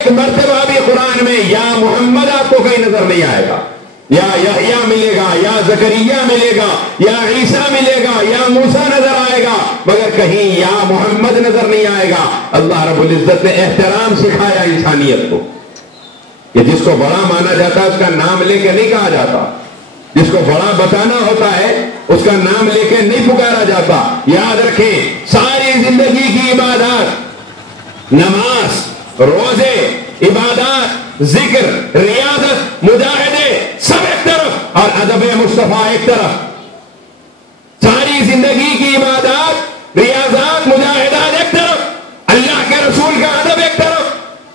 ایک مرتبہ بھی قرآن میں یا محمد آپ کو کہیں نظر نہیں آئے گا. یا یحییٰ ملے گا، یا زکریا ملے گا، یا عیسیٰ ملے گا، یا موسیٰ نظر آئے گا، مگر کہیں یا محمد نظر نہیں آئے گا. اللہ رب العزت نے احترام سکھایا انسانیت کو کہ جس کو بڑا مانا جاتا ہے اس کا نام لے کے نہیں کہا جاتا، جس کو بڑا بتانا ہوتا ہے اس کا نام لے کے نہیں پکارا جاتا. یاد رکھیں، ساری زندگی کی عبادات، نماز، روزے، عبادات، ذکر، ریاضت، مجاہدے، سب ایک طرف اور ادب مصطفیٰ ایک طرف. ساری زندگی کی عبادات، ریاضات، مجاہدات ایک طرف، اللہ کے رسول کا ادب ایک طرف.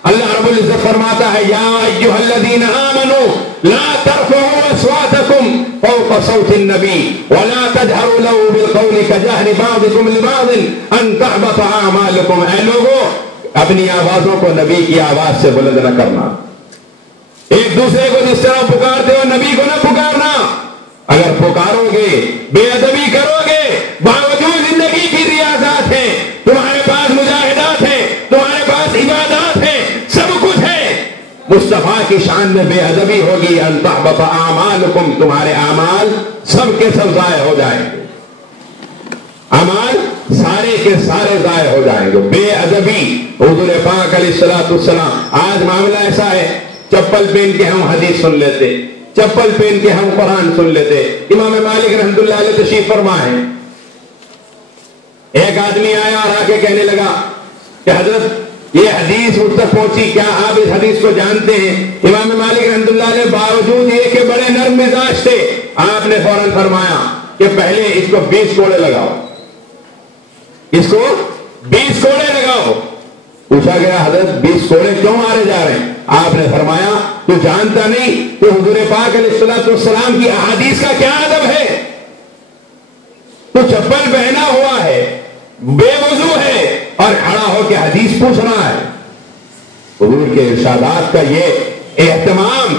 اللہ رب العزت فرماتا ہے یا ایھا الذین آمنوا لا ترفعوا اصواتکم فوق صوت النبی ولا تجهروا له بالقول كجهر بعضكم لبعض ان تحبط اعمالکم. اے لوگو، اپنی آوازوں کو نبی کی آواز سے بلند نہ کرنا. ایک دوسرے کو جس طرح پکارتے ہو نبی کو نہ پکارنا. اگر پکارو گے، بے ادبی کرو گے، باوجود زندگی کی ریاضات ہیں، تمہارے پاس مجاہدات ہیں، تمہارے پاس عبادات ہیں، سب کچھ ہے، مصطفیٰ کی شان میں بے ادبی ہوگی، ان تحبط اعمالکم، تمہارے اعمال سب کے سب ضائع ہو جائیں گے. اعمال سارے کے سارے ضائع ہو جائیں گے. بے ادبی. حضور پاک علیہ السلام، آج معاملہ ایسا ہے، چپل پہن کے ہم حدیث سن لیتے، چپل پہن کے ہم قرآن سن لیتے. امام مالک رحمۃ اللہ علیہ تشریف فرما ہے. ایک آدمی آیا اور آ کے کہنے لگا کہ حضرت یہ حدیث مجھ تک پہنچی، کیا آپ اس حدیث کو جانتے ہیں؟ امام مالک رحمۃ اللہ علیہ باوجود یہ کہ بڑے نرم مزاج تھے، آپ نے فوراً فرمایا کہ پہلے اس کو 20 کوڑے لگاؤ، اس کو 20 کوڑے لگاؤ. پوچھا گیا حضرت 20 کوڑے کیوں مارے جا رہے ہیں؟ آپ نے فرمایا تو جانتا نہیں کہ حضور پاک علیہ السلام کی احادیث کا کیا ادب ہے؟ تو چپل پہنا ہوا ہے، بے وضو ہے اور کھڑا ہو کے حدیث پوچھ رہا ہے. حضور کے ارشادات کا یہ اہتمام،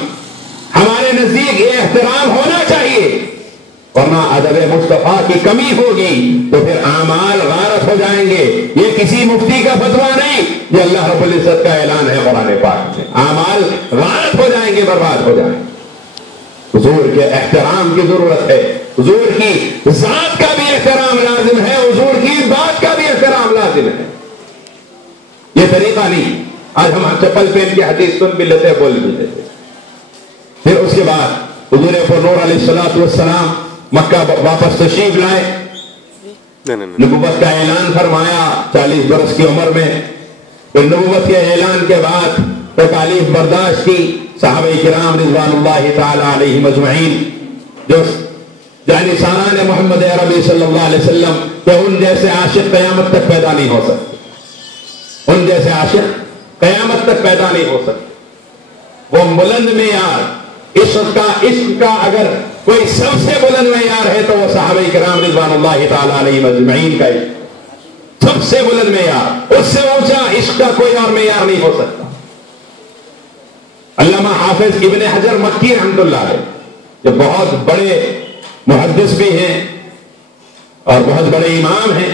ہمارے نزدیک یہ احترام ہونا چاہیے، ورنہ ادب مصطفیٰ کی کمی ہوگی تو پھر اعمال غارت ہو جائیں گے. یہ کسی مفتی کا فتویٰ نہیں، یہ اللہ رب العزت کا اعلان ہے قرآن پاک میں. اعمال غارت ہو جائیں گے، برباد ہو جائیں گے. حضور کے احترام کی ضرورت ہے، حضور کی ذات کا بھی احترام لازم ہے، حضور کی بات کا بھی احترام لازم ہے. یہ طریقہ نہیں آج ہم چپل پہن کے حدیث سن بھی لیتے، بول بھی لیتے. پھر اس کے بعد حضور پر نور علیہ السلام مکہ واپس تشریف لائے، نبوت کا اعلان فرمایا 40 برس کی عمر میں. پھر نبوت کے اعلان کے بعد تکالیف برداشت کی. صحابہ کرام رضوان اللہ تعالی علیہم اجمعین جو جانثاران محمد عربی صلی اللہ علیہ وسلم کہ ان جیسے عاشق قیامت تک پیدا نہیں ہو سکتے، ان جیسے عاشق قیامت تک پیدا نہیں ہو سکتے. وہ بلند معیار عشق کا اگر کوئی سب سے بلند معیار ہے تو وہ صحابہ کرام رضوان اللہ تعالی علیہم اجمعین کا سب سے بلند معیار. اس سے اونچا عشق کا کوئی اور معیار نہیں ہو سکتا. علامہ حافظ ابن حجر مکی رحمۃ اللہ علیہ جو بہت بڑے محدث بھی ہیں اور بہت بڑے امام ہیں،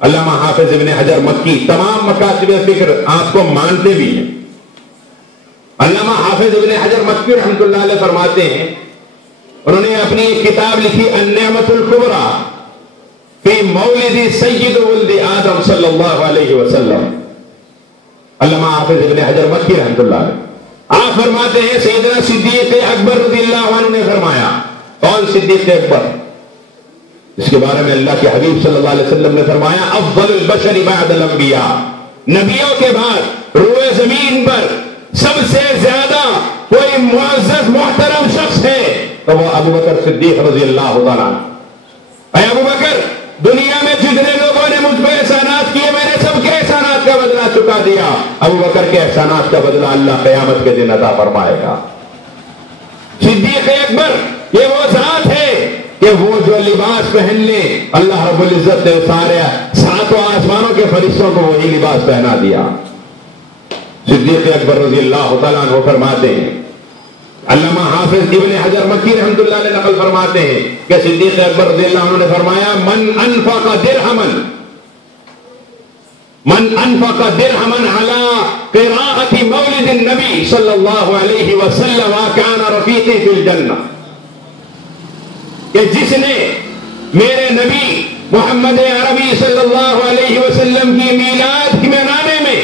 علامہ حافظ ابن حجر مکی تمام مکاتب فکر آپ کو مانتے بھی ہیں. علامہ حافظ ابن حجر مکی رحمۃ اللہ علیہ فرماتے ہیں، انہوں نے اپنی ایک کتاب لکھی النعمت الکبریٰ فی مولد سید ولد آدم صلی اللہ علیہ وسلم. علامہ حافظ ابن حجر مکی رحمۃ اللہ علیہ آپ فرماتے ہیں سیدنا صدیق اکبر رضی اللہ عنہ نے فرمایا. کون صدیق اکبر؟ اس کے بارے میں اللہ کے حبیب صلی اللہ علیہ وسلم نے فرمایا افضل البشر بعد الانبیاء، نبیوں کے بعد روئے زمین پر سب سے زیادہ کوئی معزز محترم شخص ہے تو وہ ابو بکر صدیق رضی اللہ تعالیٰ عنہ. اے ابو بکر، دنیا میں جتنے لوگوں نے مجھ پہ احسانات کیے میں نے سب کے احسانات کا بدلہ چکا دیا. ابو بکر کے احسانات کا بدلہ اللہ قیامت کے دن عطا فرمائے گا. صدیق اکبر یہ وہ ذات ہے کہ وہ جو لباس پہن لے اللہ رب العزت نے سارے 7 آسمانوں کے فرشتوں کو وہی لباس پہنا دیا. صدیق اکبر رضی اللہ تعالیٰ عنہ فرماتے ہیں، علامہ حافظ ابن حجر مکی رحمۃ اللہ علیہ نقل فرماتے ہیں کہ صدیق اکبر رضی اللہ عنہ نے فرمایا من انفق درہما علی قراءة مولد النبی صلی اللہ علیہ وسلم کان رفیقی فی الجنہ، کہ جس نے میرے نبی محمد عربی صلی اللہ علیہ وسلم کی میلاد کی منانے میں،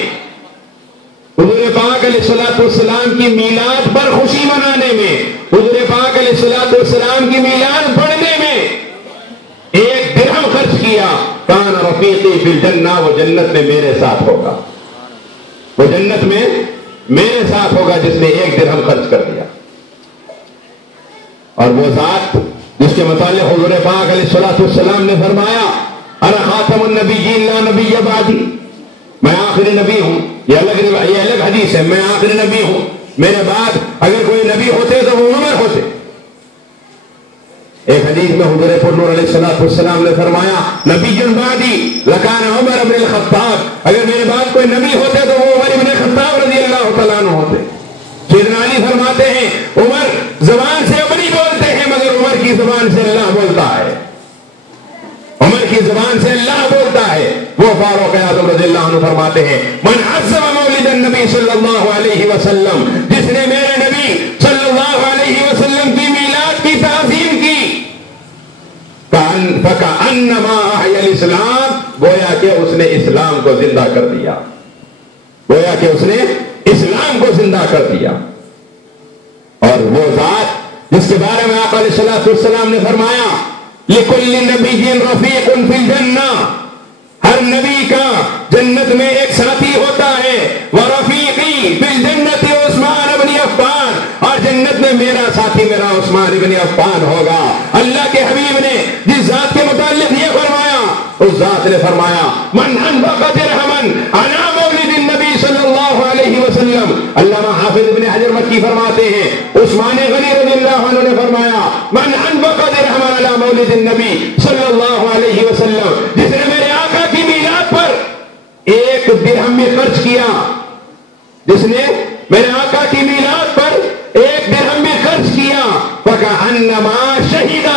حضور پاک علیہ السلام کی میلاد پر خوشی منانے میں، حضور پاک علیہ السلام کی میلاد پڑھنے میں 1 درہم خرچ کیا، کان رفیقی فی الجنہ، وہ جنت میں میرے ساتھ ہوگا، وہ جنت میں میرے ساتھ ہوگا جس نے 1 درہم خرچ کر دیا۔ اور وہ ذات جس کے متعلق حضور پاک علیہ السلام نے فرمایا انا خاتم النبیین لا نبی بعدی، میں آخری نبی ہوں، یہ الگ حدیث ہے، میں آخری نبی ہوں، میرے بعد اگر کوئی نبی ہوتے تو وہ عمر ہوتے۔ ایک حدیث میں حضور پرنور علیہ السلام نے فرمایا نبی بعدی لکان عمر بن الخطاب، اگر میرے بعد کوئی نبی ہوتے تو وہ عمر بن الخطاب رضی اللہ تعالیٰ عنہ ہوتے۔ سیدنا علی فرماتے ہیں عمر زبان سے اپنی بولتے ہیں مگر عمر کی زبان سے اللہ بولتا ہے، عمر کی زبان سے اللہ بولتا ہے۔ وہ فاروق اعظم رضی اللہ عنہ فرماتے ہیں من عظم مولد النبی صلی اللہ علیہ وسلم، جس نے میرے نبی صلی اللہ علیہ وسلم کی میلاد کی تعظیم کی، فَكَأَنَّمَا أَحْيَا الْإِسْلَامَ، گویا کہ اس نے اسلام کو زندہ کر دیا، گویا کہ اس نے اسلام کو زندہ کر دیا۔ اور وہ ذات جس کے بارے میں آقا علیہ السلام نے فرمایا لِكُلِّ نَبِيٍّ رَفِيقٌ فِي الْجَنَّةِ، ہر نبی کا جنت میں ایک ساتھی ہوتا ہے، وَرَفِيقِي فِي الْجَنَّةِ عثمان بن عفان، اور جنت میں میرا ساتھی میرا عثمان بن عفان ہوگا۔ اللہ کے حبیب نے جس ذات کے متعلق یہ فرمایا، اس ذات نے فرمایا من انفق درہما علی مولد النبی صلی اللہ علیہ وسلم، علامہ حافظ ابن حجر مکی فرماتے ہیں عثمان غنی رضی اللہ عنہ نے فرمایا من انفق درہما علی مولد النبی صلی اللہ علیہ وسلم، جس نے میرے آقا کی میلاد پر 1 درہم میں خرچ کیا، جس نے میرے آقا کی میلاد پر 1 درہم میں خرچ کیا، فَكَأَنَّمَا شَهِدَ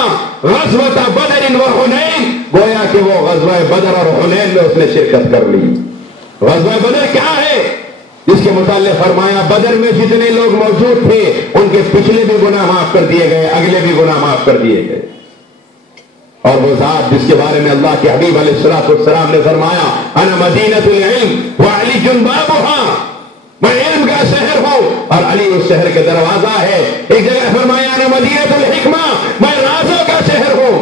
غَزْوَةَ بَدْرٍ وَحُنَيْنٍ، گویا کہ وہ غزوہ بدر اور حنین میں اس نے شرکت کر لی۔ غزوہ بدر کیا ہے؟ جس کے متعلق فرمایا بدر میں جتنے لوگ موجود تھے ان کے پچھلے بھی گناہ معاف کر دیے گئے، اگلے بھی گناہ معاف کر دیے گئے۔ اور وہ ذات جس کے بارے میں اللہ کے حبیب علیہ السلام نے فرمایا انا مدینۃ العلم وعلی بابها، میں علم کا شہر ہوں اور علی اس شہر کے دروازہ ہے۔ ایک جگہ فرمایا انا مدینۃ الحکمہ، میں رازوں کا شہر ہوں،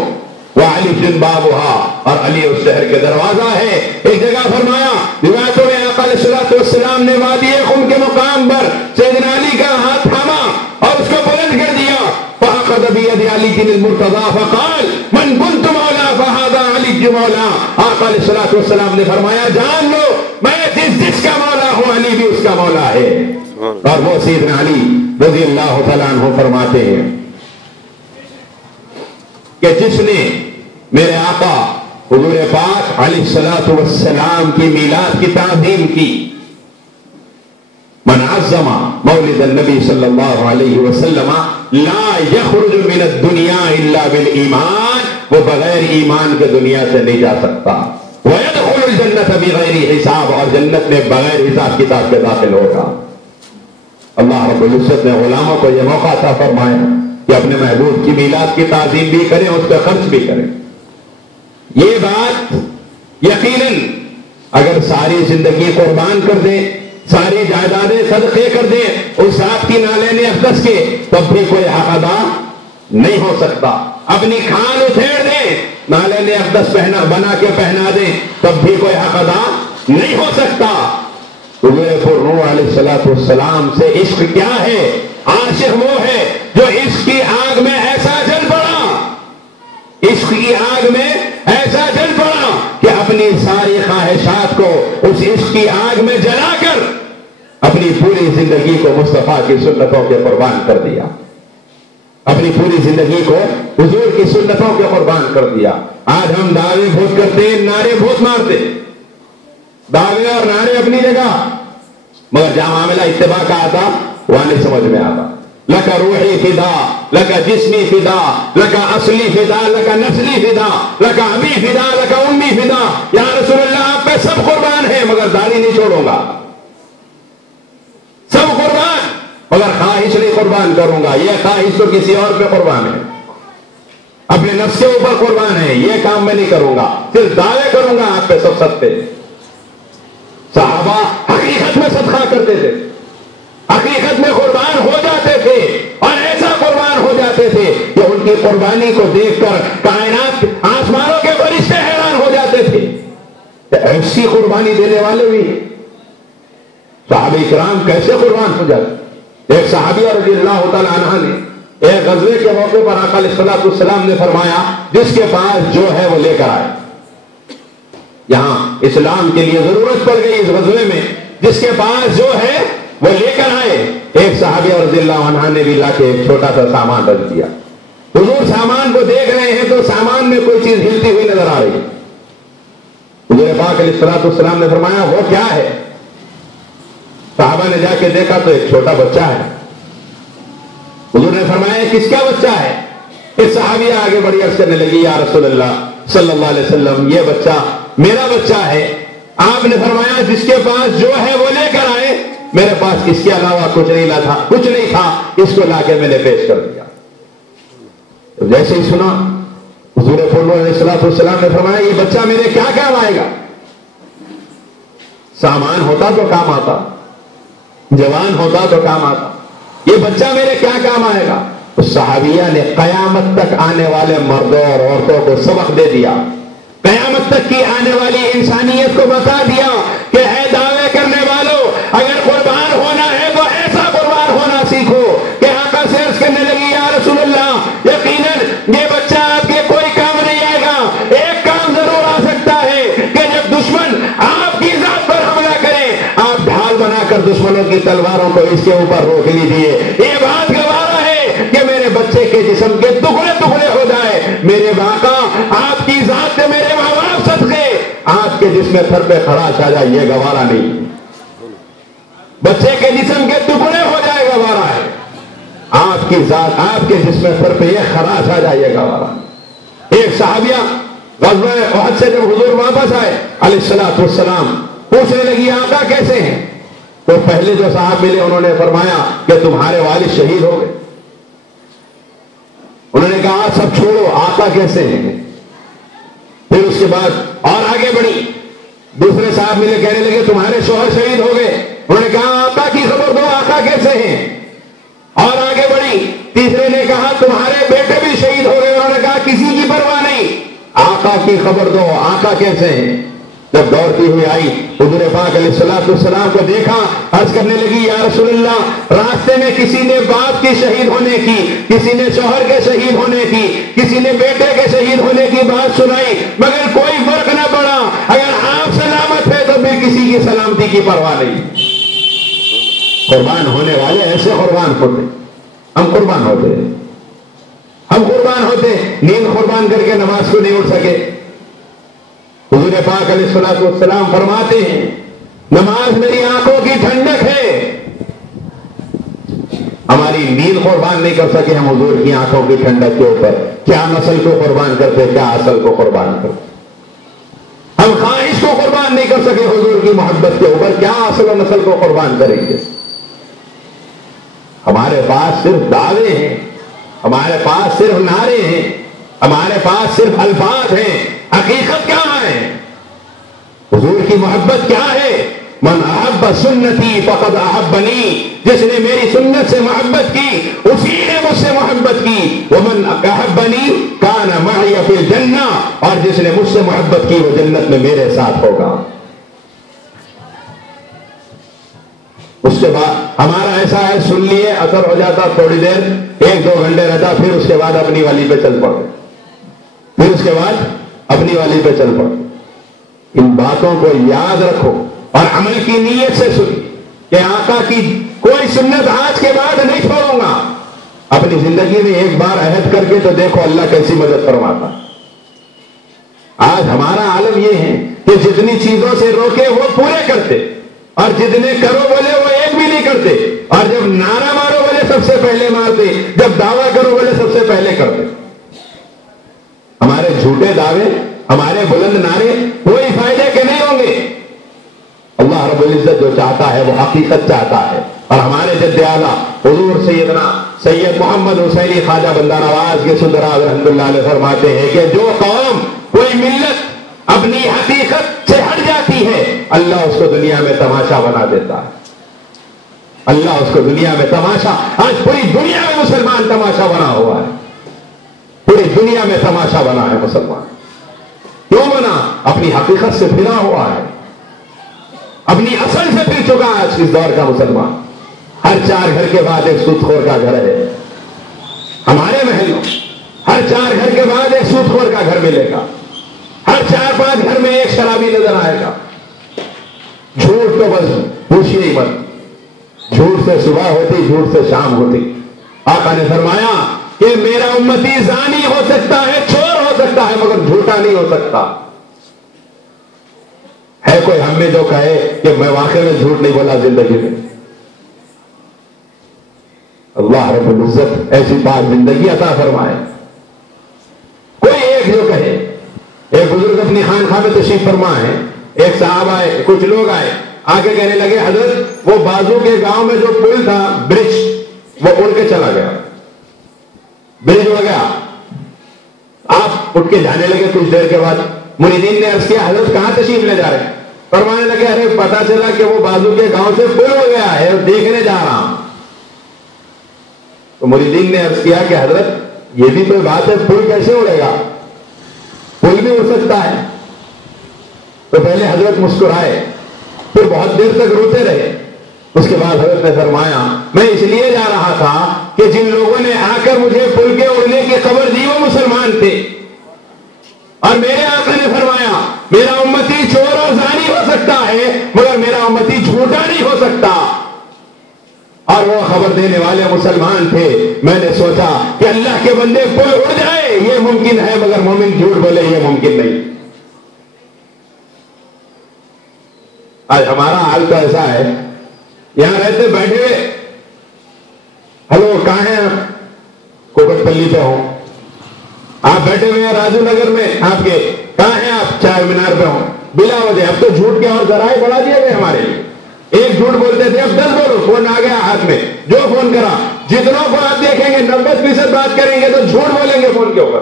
وعلی بابها، اور علی اس شہر کے دروازہ ہے۔ ایک جگہ فرمایا روایتوں میں آقا علیہ السلام نے وادی خم کے مقام پر سیدنا علی کا ہاتھ تھاما اور اس کو بلند کر دیا، فأخذ بيد علي المرتضى فقال من كنت مولا فهذا علي مولا، آقا علیہ السلام نے فرمایا جان لو میں جس کا مولا ہوں علی بھی اس کا مولا ہے۔ اور وہ سیدنا علی رضی اللہ تعالیٰ عنہ فرماتے ہیں کہ جس نے میرے آقا حضور پاک علیہ السلام کی میلاد کی تعظیم کی، من عظم مولد النبی صلی اللہ علیہ وسلم لا یخرج من الدنیا الا بالایمان، وہ بغیر ایمان کے دنیا سے نہیں جا سکتا، ویدخل الجنت بغیر حساب، اور جنت میں بغیر حساب کتاب کے داخل ہوگا۔ اللہ رب العزت نے غلاموں کو یہ موقع عطا فرمایا کہ اپنے محبوب کی میلاد کی تعظیم بھی کریں، اس پہ خرچ بھی کریں۔ یہ بات یقیناً اگر ساری زندگی قربان کر دیں، ساری جائیدادیں صدقے کر دیں اس ذات کی نالین اقدس کے، تب بھی کوئی حق ادا نہیں ہو سکتا۔ اپنی کھال اتھیڑ دیں، نالین اقدس بنا کے پہنا دیں، تب بھی کوئی حق ادا نہیں ہو سکتا۔ حضور پرنور علیہ السلام سے عشق کیا ہے؟ عاشق وہ ہے جو عشق کی آگ میں ایسا جل پڑا، عشق کی آگ میں ایسا جل پڑا کہ اپنی ساری خواہشات کو اس عشق کی آگ میں جلا کر اپنی پوری زندگی کو مصطفیٰ کی سنتوں کے قربان کر دیا، اپنی پوری زندگی کو حضور کی سنتوں کے قربان کر دیا۔ آج ہم دعوے بہت کرتے ہیں، نعرے بہت مارتے، دعوے اور نعرے اپنی جگہ، مگر جہاں معاملہ اتباع کا آتا وہاں نہیں سمجھ میں آتا۔ لکا روحی فدا، لکا جسمی فدا، لکا اصلی فدا، لکا نسلی فدا، لکا ابی فدا، لکا امی فدا، یا رسول اللہ آپ پہ سب قربان ہیں مگر داڑھی نہیں چھوڑوں گا، مگر خواہش نہیں قربان کروں گا، یہ خواہش تو کسی اور پہ قربان ہے، اپنے نفس کے اوپر قربان ہے، یہ کام میں نہیں کروں گا، صرف دعوے کروں گا آپ پہ سب سب صحابہ حقیقت میں صدقہ کرتے تھے، حقیقت میں قربان ہو جاتے تھے، اور ایسا قربان ہو جاتے تھے کہ ان کی قربانی کو دیکھ کر کائنات آسمانوں کے فرشتے حیران ہو جاتے تھے کہ ایسی قربانی دینے والے بھی صحابہ کرام کیسے قربان ہو جاتے۔ ایک صحابیہ رضی اللہ تعالی عنہ نے ایک غزوے کے موقع پر آقا علیہ الصلوۃ والسلام نے فرمایا جس کے پاس جو ہے وہ لے کر آئے۔ یہاں اسلام کے لیے ضرورت پڑ گئی اس غزوے میں، جس کے پاس جو ہے وہ لے کر آئے۔ ایک صحابیہ رضی اللہ عنہ نے بھی لا کے ایک چھوٹا سا سامان رکھ دیا۔ حضور سامان کو دیکھ رہے ہیں تو سامان میں کوئی چیز ہلتی ہوئی نظر آ رہی ہے۔ حضور پاک علیہ الصلوۃ والسلام نے فرمایا وہ کیا ہے؟ صحابہ نے جا کے دیکھا تو ایک چھوٹا بچہ ہے۔ حضور نے فرمایا کس کا بچہ ہے؟ ایک صحابیہ آگے بڑی عرض کرنے لگی یا رسول اللہ صلی اللہ علیہ وسلم یہ بچہ میرا بچہ ہے۔ آپ نے فرمایا جس کے پاس جو ہے وہ لے کر آئے، میرے پاس اس کے علاوہ کچھ نہیں تھا، اس کو لا کے میں نے پیش کر دیا۔ جیسے ہی سنا حضور علیہ الصلوۃ والسلام نے فرمایا یہ بچہ میرے کیا کام آئے گا؟ سامان ہوتا تو کام آتا، جوان ہوتا تو کام آتا، یہ بچہ میرے کیا کام آئے گا؟ اس صحابیہ نے قیامت تک آنے والے مردوں اور عورتوں کو سبق دے دیا، قیامت تک کی آنے والی انسانیت کو بتا دیا کہ ہے دعوے کرنے والوں اگر قربان ہونا ہے تو ایسا قربان ہونا سیکھو کہ آقا سے عرض کرنے لگی یا رسول اللہ یقیناً یہ بچہ آپ کے کوئی کام نہیں آئے گا، ایک کام ضرور آ سکتا ہے کہ جب دشمن آپ کی ذات پر حملہ کرے آپ ڈھال بنا کر دشمنوں کی تلواروں کو اس کے اوپر روک لیجیے، یہ بات گوارا ہے کہ میرے بچے کے جسم کے ٹکڑے ٹکڑے ہو جائے، میرے آقا آپ کی ذات سے میرے ماں باپ صدقے آپ کے جسم تھر پہ خراش آ جائے، یہ گوارا نہیں، بچے کے جسم کے ٹکڑے ہو جائے گوارا ہے، آپ کی ذات آپ کے جسم تھر پہ یہ خراش آ جائے گوارا۔ ایک صحابیہ غزوہ احد سے جب حضور واپس آئے علیہ الصلوۃ والسلام پوچھنے لگی آقا کیسے ہیں؟ تو پہلے جو صاحب ملے انہوں نے فرمایا کہ تمہارے والد شہید ہو گئے۔ انہوں نے کہا سب چھوڑو آقا کیسے ہیں؟ پھر اس کے بعد اور آگے بڑھی، دوسرے صاحب ملے کہنے لگے تمہارے شوہر شہید ہو گئے۔ انہوں نے کہا آقا کی خبر دو آقا کیسے ہیں؟ اور آگے بڑھی، تیسرے نے کہا تمہارے بیٹے بھی شہید ہو گئے۔ انہوں نے کہا کسی کی پرواہ نہیں، آقا کی خبر دو آقا کیسے ہیں؟ جب دوڑتی ہوئی آئی حضور پاک علیہ الصلوۃ والسلام کو دیکھا، عرض کرنے لگی یا رسول اللہ راستے میں کسی نے باپ کی شہید ہونے کی، کسی نے شوہر کے شہید ہونے کی، کسی نے بیٹے کے شہید ہونے کی بات سنائی، مگر کوئی فرق نہ پڑا، اگر آپ سلامت ہے تو پھر کسی کی سلامتی کی پرواہ نہیں۔ قربان ہونے والے ایسے قربان ہوتے، ہم قربان ہوتے، ہم قربان ہوتے، نیند قربان کر کے نماز کو نہیں اٹھ سکے۔ حضور پاک علیہ الصلوۃ والسلام فرماتے ہیں نماز میری آنکھوں کی ٹھنڈک ہے، ہماری نیند قربان نہیں کر سکے ہم حضور کی آنکھوں کی ٹھنڈک کے اوپر، کیا نسل کو قربان کرتے، کیا اصل کو قربان کرتے، ہم خواہش کو قربان نہیں کر سکے حضور کی محبت کے اوپر، کیا اصل و نسل کو قربان کریں گے؟ ہمارے پاس صرف دعوے ہیں، ہمارے پاس صرف نعرے ہیں، ہمارے پاس صرف الفاظ ہیں، حقیقت کیا ہے؟ حضور کی محبت کیا ہے؟ من احب سنتی فقد احبنی، جس نے میری سنت سے محبت کی اسی نے مجھ سے محبت کی، ومن احبنی کان معی فی الجنہ، اور جس نے مجھ سے محبت کی وہ جنت میں میرے ساتھ ہوگا۔ اس کے بعد ہمارا ایسا ہے سن لیے اثر ہو جاتا، تھوڑی دیر 1-2 گھنٹے رہتا، پھر اس کے بعد اپنی والی پہ چل پڑے، پھر اس کے بعد اپنی والی پہ چل پڑے۔ ان باتوں کو یاد رکھو اور عمل کی نیت سے سنی کہ آقا کی کوئی سنت آج کے بعد نہیں چھوڑوں گا، اپنی زندگی میں ایک بار عہد کر کے تو دیکھو اللہ کیسی مدد فرماتا۔ آج ہمارا عالم یہ ہے کہ جتنی چیزوں سے روکے وہ پورے کرتے، اور جتنے کرو بولے وہ ایک بھی نہیں کرتے، اور جب نعرہ مارو بولے سب سے پہلے مارتے، جب دعویٰ کرو بولے سب سے پہلے کرتے۔ ہمارے جھوٹے دعوے، ہمارے بلند نعرے کوئی فائدے کے نہیں ہوں گے۔ اللہ رب العزت جو چاہتا ہے وہ حقیقت چاہتا ہے۔ اور ہمارے جد اعلیٰ حضور سیدنا سید محمد حسینی خواجہ بندہ نواز کے سندراز رحمۃ اللہ علیہ فرماتے ہیں کہ جو قوم کوئی ملت اپنی حقیقت سے ہٹ جاتی ہے اللہ اس کو دنیا میں تماشا بنا دیتا ہے. اللہ اس کو دنیا میں تماشا, آج پوری دنیا میں مسلمان تماشا بنا ہوا ہے, پوری دنیا میں تماشا بنا ہے مسلمان. کیوں بنا؟ اپنی حقیقت سے پھرا ہوا ہے, اپنی اصل سے پھر چکا ہے آج اس دور کا مسلمان. ہر 4 گھر کے بعد ایک سود خور کا گھر ہے ہمارے محلوں, ہر 4 گھر کے بعد ایک سود خور کا گھر ملے گا, ہر 4-5 گھر میں ایک شرابی نظر آئے گا. جھوٹ تو بس پوچھیے ہی مت, جھوٹ سے صبح ہوتی, جھوٹ سے شام ہوتی. آقا نے فرمایا کہ میرا امتی زانی ہو سکتا ہے, چور ہو سکتا ہے, مگر جھوٹا نہیں ہو سکتا. ہے کوئی ہم میں جو کہے کہ میں واقعی میں جھوٹ نہیں بولا زندگی میں؟ اللہ رب العزت ایسی بات زندگی عطا فرمائے. کوئی ایک جو کہے. ایک بزرگ اپنی خانقاہ میں تشریف فرما ہے, ایک صاحب آئے, کچھ لوگ آئے, آگے کہنے لگے حضرت وہ بازو کے گاؤں میں جو پل تھا برج, وہ اڑ کے چلا گیا, برج اڑ گیا. آپ اٹھ کے جانے لگے. کچھ دیر کے بعد مریدین نے عرض کیا حضرت کہاں تشریف لے جا رہے ہیں؟ فرمانے لگے ارے پتا چلا کہ وہ بازو کے گاؤں سے پل ہو گیا ہے, دیکھنے جا رہا ہوں. تو مریدین نے عرض کیا کہ حضرت یہ بھی کوئی بات ہے, پل کیسے اڑے گا؟ پل بھی اڑ سکتا ہے. تو پہلے حضرت مسکرائے, پھر بہت دیر تک روتے رہے. اس کے بعد حضرت نے فرمایا میں اس لیے جا رہا تھا کہ جن لوگوں نے آ کر مجھے پل کے اڑنے کی خبر دی وہ مسلمان تھے, اور میرے آقا نے فرمایا میرا امتی چور اور زانی ہو سکتا ہے مگر میرا امتی جھوٹا نہیں ہو سکتا. اور وہ خبر دینے والے مسلمان تھے. میں نے سوچا کہ اللہ کے بندے پل اڑ جائے یہ ممکن ہے, مگر مومن جھوٹ بولے یہ ممکن نہیں. آج ہمارا حال تو ایسا ہے, یہاں رہتے بیٹھے ہوئے, ہلو کہاں ہیں آپ؟ کوکٹ پلی پہ ہوں. آپ بیٹھے ہوئے ہیں راجو نگر میں, آپ کے کہاں ہیں آپ؟ چار مینار پہ ہوں. بلا وجہ اب تو جھوٹ کے اور ذرائع بڑھا دیے گئے ہمارے لیے. ایک جھوٹ بولتے تھے, اب 10 بولو. فون آ گیا ہاتھ میں, جو فون کرا, جتنا کو آپ دیکھیں گے 90% بات کریں گے تو جھوٹ بولیں گے فون کے اوپر.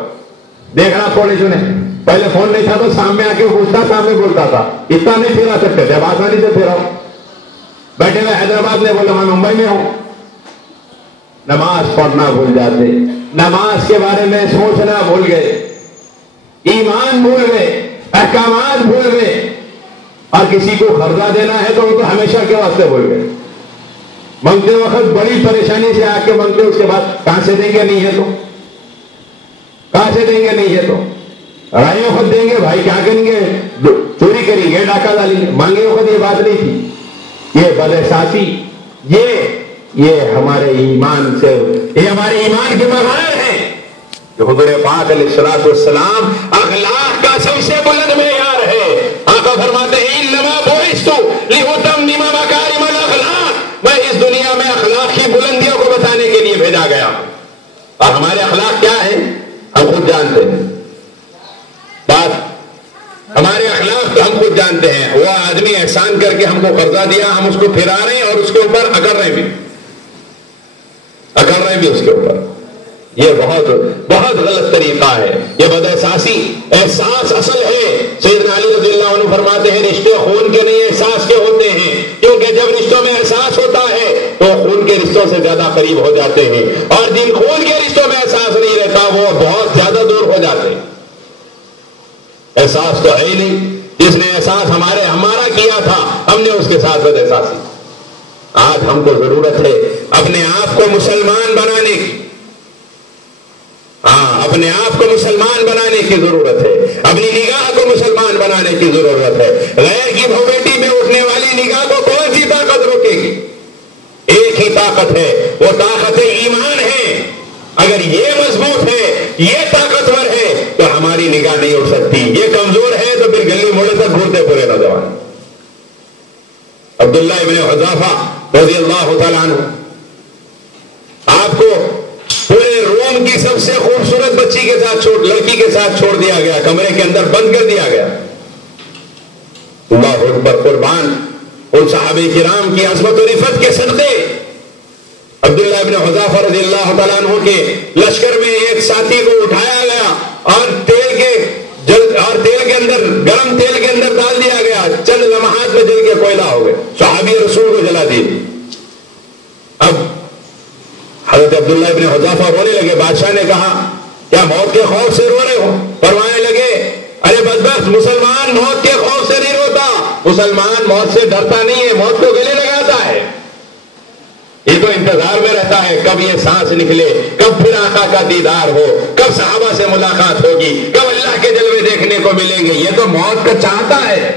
دیکھنا تھوڑے سنے, پہلے فون نہیں تھا تو سامنے آ کے پوچھتا, سامنے بولتا تھا, اتنا نہیں پھیلا سکتے تھے, اب آسانی سے پھیراؤ. بیٹھے ہوئے حیدرآباد میں, بولا میں ممبئی میں ہوں. نماز پڑھنا بھول جاتے, نماز کے بارے میں سوچنا بھول گئے, ایمان بھول گئے, احکامات بھول گئے, اور کسی کو قرضہ دینا ہے تو وہ تو ہمیشہ کے واسطے بھول گئے. منگتے وقت بڑی پریشانی سے آ کے منگتے, اس کے بعد کہاں سے دیں گے نہیں ہے تو, کہاں سے دیں گے نہیں ہے تو, رائے وقت دیں گے بھائی کیا کریں گے, چوری کریں گے, ڈاکہ ڈالیں گے. مانگے وقت یہ بات نہیں تھی. یہ بداحساسی, یہ ہمارے ایمان سے, یہ ہمارے ایمان کے مظاہر ہیں. جو حضور پاک علیہ الصلوۃ والسلام اخلاق کا سب سے بلند معیار ہے. آقا فرماتے ہیں انما بعثت لاتمم مکارم الاخلاق, میں اس دنیا میں اخلاق کی بلندیوں کو بتانے کے لیے بھیجا گیا. اور ہمارے اخلاق کیا ہے ہم خود جانتے ہیں. بات ہمارے اخلاق ہم خود جانتے ہیں. وہ آدمی احسان کر کے ہم کو قرضہ دیا, ہم اس کو پھرا رہے ہیں اور اس کے اوپر اکڑ رہے بھی اس کے اوپر. یہ بہت بہت غلط طریقہ ہے. یہ بداحساسی احساس اصل ہے. سیدنا علی رضی اللہ عنہ فرماتے ہیں رشتے خون کے نہیں احساس کے ہوتے ہیں, کیونکہ جب رشتوں میں احساس ہوتا ہے تو خون کے رشتوں سے زیادہ قریب ہو جاتے ہیں, اور جن خون کے رشتوں میں احساس نہیں رہتا وہ بہت زیادہ دور ہو جاتے ہیں. احساس تو ہے ہی نہیں. جس نے احساس ہمارا کیا تھا ہم نے اس کے ساتھ بداحساسی. آج ہم کو ضرورت ہے اپنے آپ کو مسلمان بنانے کی. اپنے آپ کو مسلمان بنانے کی ضرورت ہے, اپنی نگاہ کو مسلمان بنانے کی ضرورت ہے. غیر کی بھوبیٹی میں اٹھنے والی نگاہ کو کون سی طاقت روکے گی؟ ایک ہی طاقت ہے, وہ طاقت ایمان ہے. اگر یہ مضبوط ہے, یہ طاقتور ہے تو ہماری نگاہ نہیں اٹھ سکتی. یہ کمزور ہے تو پھر گلی موڑے تک گھومتے پورے نوجوان. عبداللہ ابن حذافہ رضی اللہ تعالیٰ عنہ, آپ کو پورے روم کی سب سے خوبصورت بچی کے ساتھ لڑکی کے ساتھ چھوڑ دیا گیا, کمرے کے اندر بند کر دیا گیا. اللہ اکبر, قربان ان صحابہ کرام کی عظمت و رفت کے صدقے عبداللہ ابن حذافہ رضی اللہ تعالیٰ عنہ کے لشکر میں ایک ساتھی کو اٹھایا گیا اور تیل کے اندر، گرم تیل کے اندر ڈال دیا گیا، چند لمحات میں جل کے کوئلہ ہو گئے، صحابی رسول کو جلا دیے۔ اب حضرت عبداللہ ابن حذافہ رونے لگے، بادشاہ نے کہا کیا موت کے خوف سے رو رہے ہو؟ فرمانے لگے ارے بدبخت، مسلمان موت کے خوف سے نہیں روتا، مسلمان موت سے ڈرتا نہیں ہے، موت کو گلے لگاتا ہے، یہ تو انتظار میں رہتا ہے کب یہ سانس نکلے، کب پھر آقا کا دیدار ہو، کب صحابہ سے ملاقات ہوگی، کب اللہ کے جلوے دیکھنے کو ملیں گے، یہ تو موت کا چاہتا ہے۔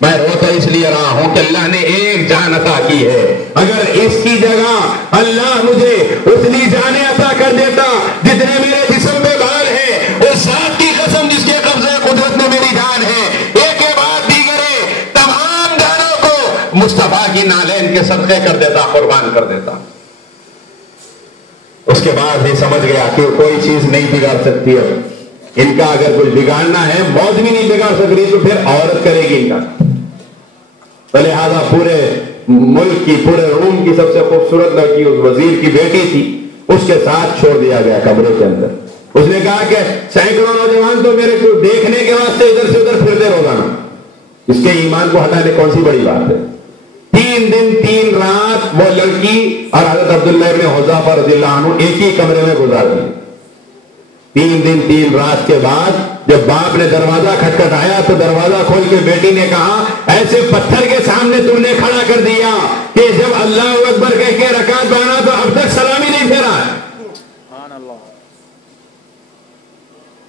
میں روتا اس لیے رہا ہوں کہ اللہ نے ایک جان عطا کی ہے، اگر اس کی جگہ اللہ مجھے اتنی جانیں عطا کر دیتا جتنے میرے جسم پہ بال ہے، اس ذات کی قسم جس کے قبضے قدرت میں میری جان ہے، ایک کے بعد دیگرے تمام جانوں کو مصطفیٰ کی نالین کے صدقے کر دیتا، قربان کر دیتا۔ اس کے بعد ہی سمجھ گیا کہ کوئی چیز نہیں بگاڑ سکتی ہے، ان کا اگر کچھ بگاڑنا ہے موت بھی نہیں بگاڑ سکتی تو پھر عورت کرے گی ان کا۔ لہٰذا پورے ملک کی، پورے روم کی سب سے خوبصورت لڑکی اس وزیر کی بیٹی تھی، اس کے ساتھ چھوڑ دیا گیا کمرے کے اندر۔ اس نے کہا کہ سینکڑوں نوجوان تو میرے کو دیکھنے کے واسطے ادھر سے ادھر پھرتے روزانہ، اس کے ایمان کو ہٹانے کون سی بڑی بات ہے؟ 3 دن 3 رات وہ لڑکی اور حضرت عبداللہ ابن حذافہ رضی اللہ عنہ ایک ہی کمرے میں گزار دی۔ 3 دن 3 رات کے بعد جب باپ نے دروازہ کھٹکھٹایا تو دروازہ کھول کے بیٹی نے کہا ایسے پتھر کے سامنے تم نے کھڑا کر دیا کہ جب اللہ اکبر کہہ کے رکعت بانا تو اب تک سلامی نہیں پھیرا۔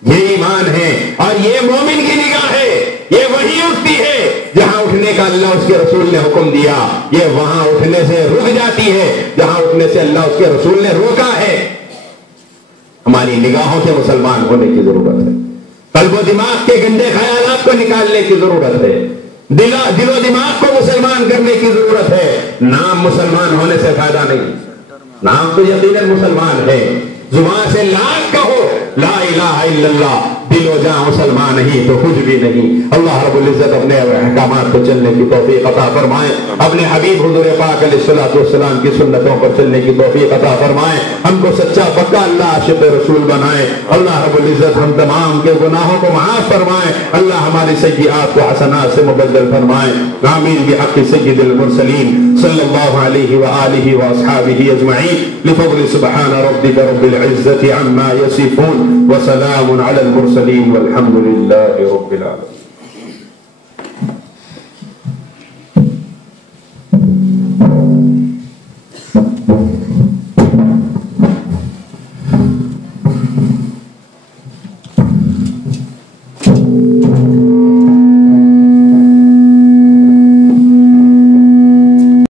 یہ ایمان ہے اور یہ مومن کی نگاہ ہے، یہ وہی اٹھتی ہے جہاں اٹھنے کا اللہ اس کے رسول نے حکم دیا، یہ وہاں اٹھنے سے رک جاتی ہے جہاں اٹھنے سے اللہ اس کے رسول نے روکا ہے۔ ہماری نگاہوں سے مسلمان ہونے کی ضرورت ہے، قلب و دماغ کے گندے خیالات کو نکالنے کی ضرورت ہے، دل و دماغ کو مسلمان کرنے کی ضرورت ہے۔ نام مسلمان ہونے سے فائدہ نہیں، نام تو یقیناً مسلمان ہے، زبان سے لاکھ کہو لا الہ الا اللہ، دل و جاں مسلمان نہیں تو کچھ بھی نہیں۔ اللہ رب العزت اپنے احکامات پر چلنے کی توفیق عطا فرمائے، اپنے حبیب حضور پاک علیہ الصلوۃ والسلام کی سنتوں پر چلنے کی توفیق عطا فرمائے، ہم کو سچا پکا اللہ عاشق رسول بنائے۔ اللہ رب العزت ہم تمام کے گناہوں کو معاف فرمائے، اللہ ہماری سیئات کو حسنات سے مبدل فرمائے۔ آمین بحق سید المرسلین صلی اللہ علیہ وآلہ واصحابہ اجمعین، بفضل سبحان ربک رب العزة عما يصفون وسلام على المرسلين والحمد لله رب العالمين۔